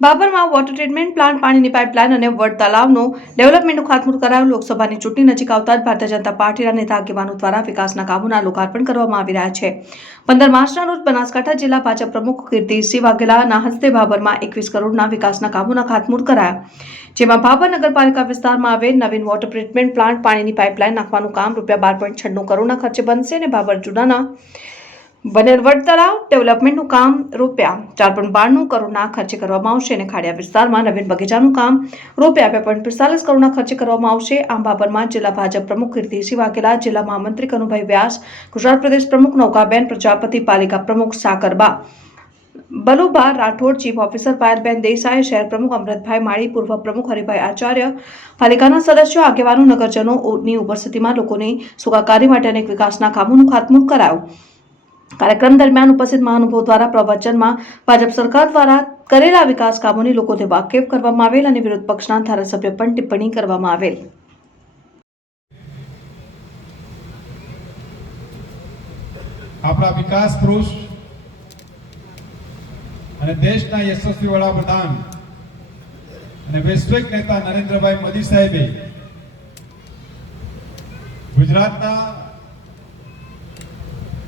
બાબરમાં water treatment plant પાણીની pipeline અને વડ તલાવનો ડેવલપમેન્ટનું ખાતમુહૂર્ત કરાયું. લોકસભાની ચૂંટણી નજીક આવતા જ ભારતીય જનતા પાર્ટીના નેતા આગેવાનો દ્વારા વિકાસના કામોના લોકાર્પણ કરવામાં આવી રહ્યા છે. પંદર માર્ચના રોજ બનાસકાંઠા જિલ્લા ભાજપ પ્રમુખ કીર્તિસિંહ વાઘેલાના હસ્તે બાબરમાં એકવીસ કરોડના વિકાસના કામોના ખાતમુહૂર્ત કરાયા. જેમાં બાબર નગરપાલિકા વિસ્તારમાં આવેલ નવીન વોટર ટ્રીટમેન્ટ પ્લાન્ટ પાણીની પાઇપલાઇન નાખવાનું કામ રૂપિયા બાર પોઈન્ટ છન્નું કરોડના ખર્ચે બનશે અને બાબર જુનાના બનેલ વડ તળાવ ડેવલપમેન્ટનું કામ રૂપિયા ચાર પોઈન્ટ બારનું કરોડના ખર્ચે કરવામાં આવશે અને ખાડિયા વિસ્તારમાં નવીન બગીચાનું કામ રૂપિયા બે પોઈન્ટ પિસ્તાલીસ કરોડના ખર્ચે કરવામાં આવશે. આમ બાબરમાં જિલ્લા ભાજપ પ્રમુખ કીર્તિસિંહ વાઘેલા, જિલ્લા મહામંત્રી કનુભાઈ વ્યાસ, ગુજરાત પ્રદેશ પ્રમુખ નૌકાબેન, પ્રજાપતિ પાલિકા પ્રમુખ સાકરબા બલુભા રાઠોડ, ચીફ ઓફિસર પાયલબેન દેસાઈ, શહેર પ્રમુખ અમૃતભાઈ માળી, પૂર્વ પ્રમુખ હરિભાઈ આચાર્ય, પાલિકાના સદસ્યો, આગેવાનો નગરજનોની ઉપસ્થિતિમાં લોકોની સુખાકારી માટે અનેક વિકાસના કામોનું ખાતમુહૂર્ત કરાયું. કાર્યક્રમ દરમિયાન ઉપસ્થિત મહાનુભાવો દ્વારા પ્રવચનમાં ભાજપ સરકાર દ્વારા કરેલા વિકાસ કામોની લોકોને વાકેફ કરવામાં આવેલ અને વિરોધ પક્ષના ધારાસભ્ય પણ ટિપ્પણી કરવામાં આવેલ. આપણા વિકાસ પુરુષ અને દેશના યશસ્વી વડાપ્રધાન અને વૈશ્વિક નેતા નરેન્દ્રભાઈ મોદી સાહેબે ગુજરાતના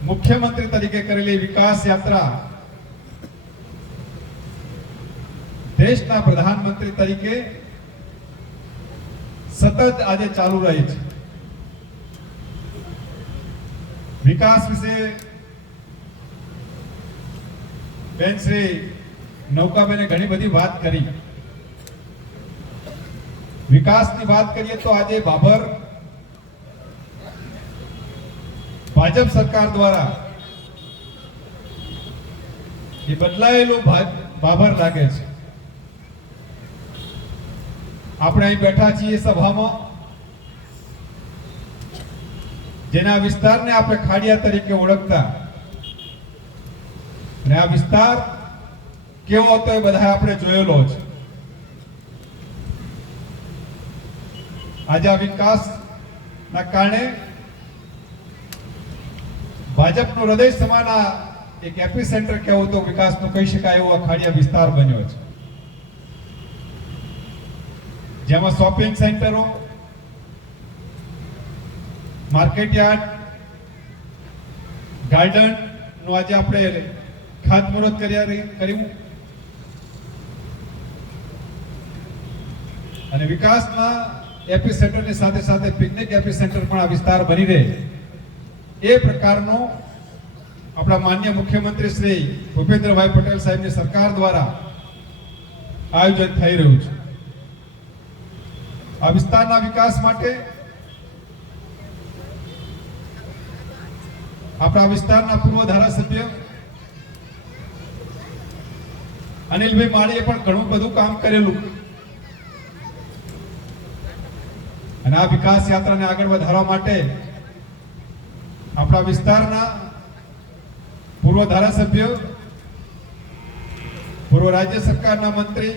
મુખ્યમંત્રી તરીકે કરેલી વિકાસ યાત્રા દેશના પ્રધાનમંત્રી તરીકે સતત આજે ચાલુ રહી છે વિકાસ વિશે બેન શ્રી નૌકાબેને ઘણી બધી વાત કરી વિકાસની વાત કરીએ તો આજે બાબર ભાજપ સરકાર દ્વારા એ બદલાયેલું ભાભર લાગે છે. આપણે અહીં બેઠા છીએ સભામાં. જેના વિસ્તારને આપણે ખાડિયા તરીકે ઓળખતા. અને આ વિસ્તાર કેવો હતો એ બધા આપણે જોયેલો છે. આજે આ વિકાસના કારણે ભાજપનું હૃદય સમાના એક એપી સેન્ટર કેવું તો વિકાસનું કહી શકાય એવો અખાડિયા ખાડિયા વિસ્તાર બન્યો છે. જેમાં શોપિંગ સેન્ટરો માર્કેટયાર્ડ ગાર્ડનનું આજે આપણે ખાતમુહૂર્ત કર્યા કર્યું. અને વિકાસના એપી સેન્ટરની સાથે સાથે પિકનિક એપી સેન્ટર પણ આ વિસ્તાર બની રહે એ પ્રકારનો આપણા માન્ય મુખ્યમંત્રી શ્રી ભૂપેન્દ્રભાઈ પટેલ સાહેબની સરકાર દ્વારા આયોજન થઈ રહ્યું છે. આ વિસ્તારના વિકાસ માટે આપણા વિસ્તારના પૂર્વ ધારાસભ્ય અનિલભાઈ માળીએ પણ ઘણું બધું કામ કરેલું. અને આ વિકાસ યાત્રાને આગળ વધારવા માટે આપણા વિસ્તારના પૂર્વ ધારાસભ્ય, પૂર્વ રાજ્ય સરકારના મંત્રી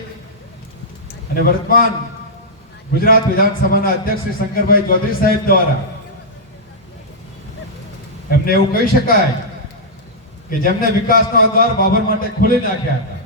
અને વર્તમાન ગુજરાત વિધાનસભાના અધ્યક્ષ શ્રી શંકરભાઈ ચૌધરી સાહેબ દ્વારા એમને એવું કહી શકાય કે જેમને વિકાસના દ્વાર બાબર માટે ખોલી નાખ્યા હતા.